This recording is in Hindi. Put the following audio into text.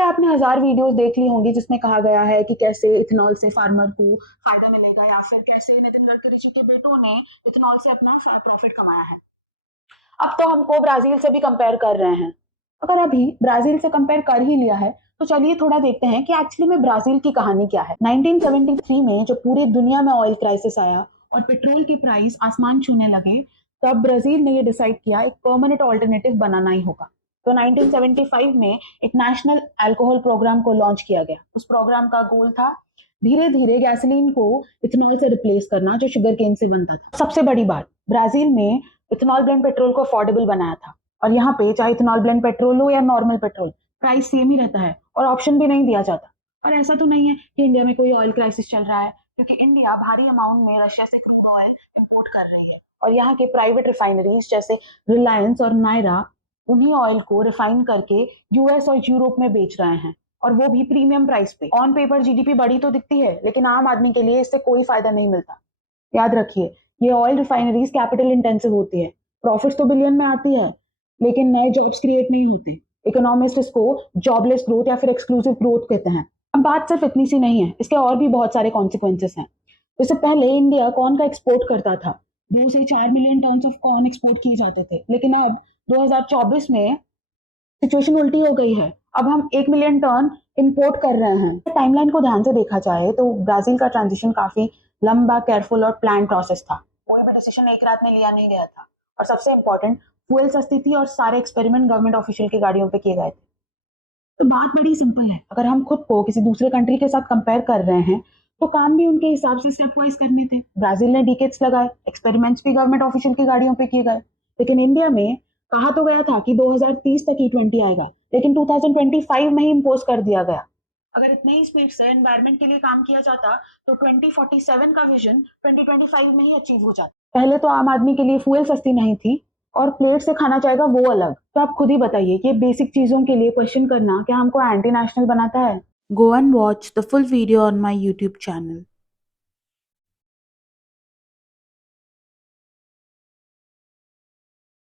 पे आपने हजार वीडियोस देख ली होंगी जिसमें कहा गया है कि कैसे इथेनॉल से फार्मर को फायदा मिलेगा या फिर कैसे नितिन गडकरी जी के बेटों ने इथेनॉल से अपना प्रॉफिट कमाया है। अब तो हमको ब्राजील से भी कंपेयर कर रहे हैं। अगर अभी ब्राजील से कंपेयर कर ही लिया है तो चलिए थोड़ा देखते हैं कि एक्चुअली में ब्राजील की कहानी क्या है। 1973 में जब पूरी दुनिया में ऑयल क्राइसिस आया और पेट्रोल की प्राइस आसमान छूने लगे, तब ब्राजील ने ये डिसाइड किया एक परमानेंट ऑल्टरनेटिव बनाना ही होगा। तो 1975 में एक नेशनल अल्कोहल प्रोग्राम को लॉन्च किया गया। उस प्रोग्राम का गोल था धीरे धीरे गैसोलीन को इथेनॉल से रिप्लेस करना जो शुगर केन से बनता था। सबसे बड़ी बात, ब्राजील में इथेनॉल ब्लेंड पेट्रोल को अफोर्डेबल बनाया था और यहाँ पे चाहे इथेनॉल ब्लेंड पेट्रोल हो या नॉर्मल पेट्रोल, प्राइस सेम ही रहता है और ऑप्शन भी नहीं दिया जाता। और ऐसा तो नहीं है कि इंडिया में कोई ऑयल क्राइसिस चल रहा है, क्योंकि इंडिया भारी अमाउंट में रशिया से क्रूड ऑयल इंपोर्ट कर रही है और यहाँ के प्राइवेट रिफाइनरीज जैसे रिलायंस और नायरा उन्हीं ऑयल को रिफाइन करके यूएस और यूरोप में बेच रहे हैं, और वो भी प्रीमियम प्राइस पे। ऑन पेपर जीडीपी बड़ी तो दिखती है, लेकिन आम आदमी के लिए इससे कोई फायदा नहीं मिलता। याद रखिए, ये ऑयल रिफाइनरीज कैपिटल इंटेंसिव होती है, प्रॉफिट तो बिलियन में आती है, लेकिन नए जॉब्स क्रिएट नहीं होते। इकोनॉमिस्ट इसको जॉबलेस ग्रोथ या फिर एक्सक्लूसिव ग्रोथ कहते हैं। अब बात सिर्फ इतनी सी नहीं है, इसके और भी बहुत सारे कॉन्सिक्वेंसेस हैं। इससे पहले इंडिया कॉर्न का एक्सपोर्ट करता था, 2 से 4 million ton of corn export किए जाते थे, लेकिन अब 2024 में सिचुएशन उल्टी हो गई है। अब हम 1 मिलियन टन इंपोर्ट कर रहे हैं। टाइमलाइन को ध्यान से देखा जाए तो ब्राजील का ट्रांजिशन काफी लंबा, केयरफुल और प्लान प्रोसेस था। कोई भी डिसीजन एक रात में लिया नहीं गया था। और सबसे इंपॉर्टेंट, फ्यूल सस्ती थी और सारे एक्सपेरिमेंट गवर्नमेंट ऑफिशियल की गाड़ियों पे किए गए थे। तो बात बड़ी सिंपल है, अगर हम खुद को किसी दूसरे कंट्री के साथ कंपेयर कर रहे हैं तो काम भी उनके हिसाब से स्टेप वाइज करने थे। ब्राजील ने डिकेड्स लगाए, एक्सपेरिमेंट्स भी गवर्नमेंट ऑफिशियल की गाड़ियों पे किए गए, लेकिन इंडिया में कहा तो गया था कि 2030 तक E20 आएगा, लेकिन 2025 में ही इम्पोज कर दिया गया। अगर इतने ही स्पीड से एनवायरमेंट के लिए काम किया जाता तो 2047 का विजन 2025 में ही अचीव हो जाता। पहले तो आम आदमी के लिए फ्यूल सस्ती नहीं थी, और प्लेट से खाना चाहेगा वो अलग। तो आप खुद ही बताइए, ये बेसिक चीजों के लिए क्वेश्चन करना क्या हमको एंटी नेशनल बनाता है? Go and watch the full video on my YouTube channel.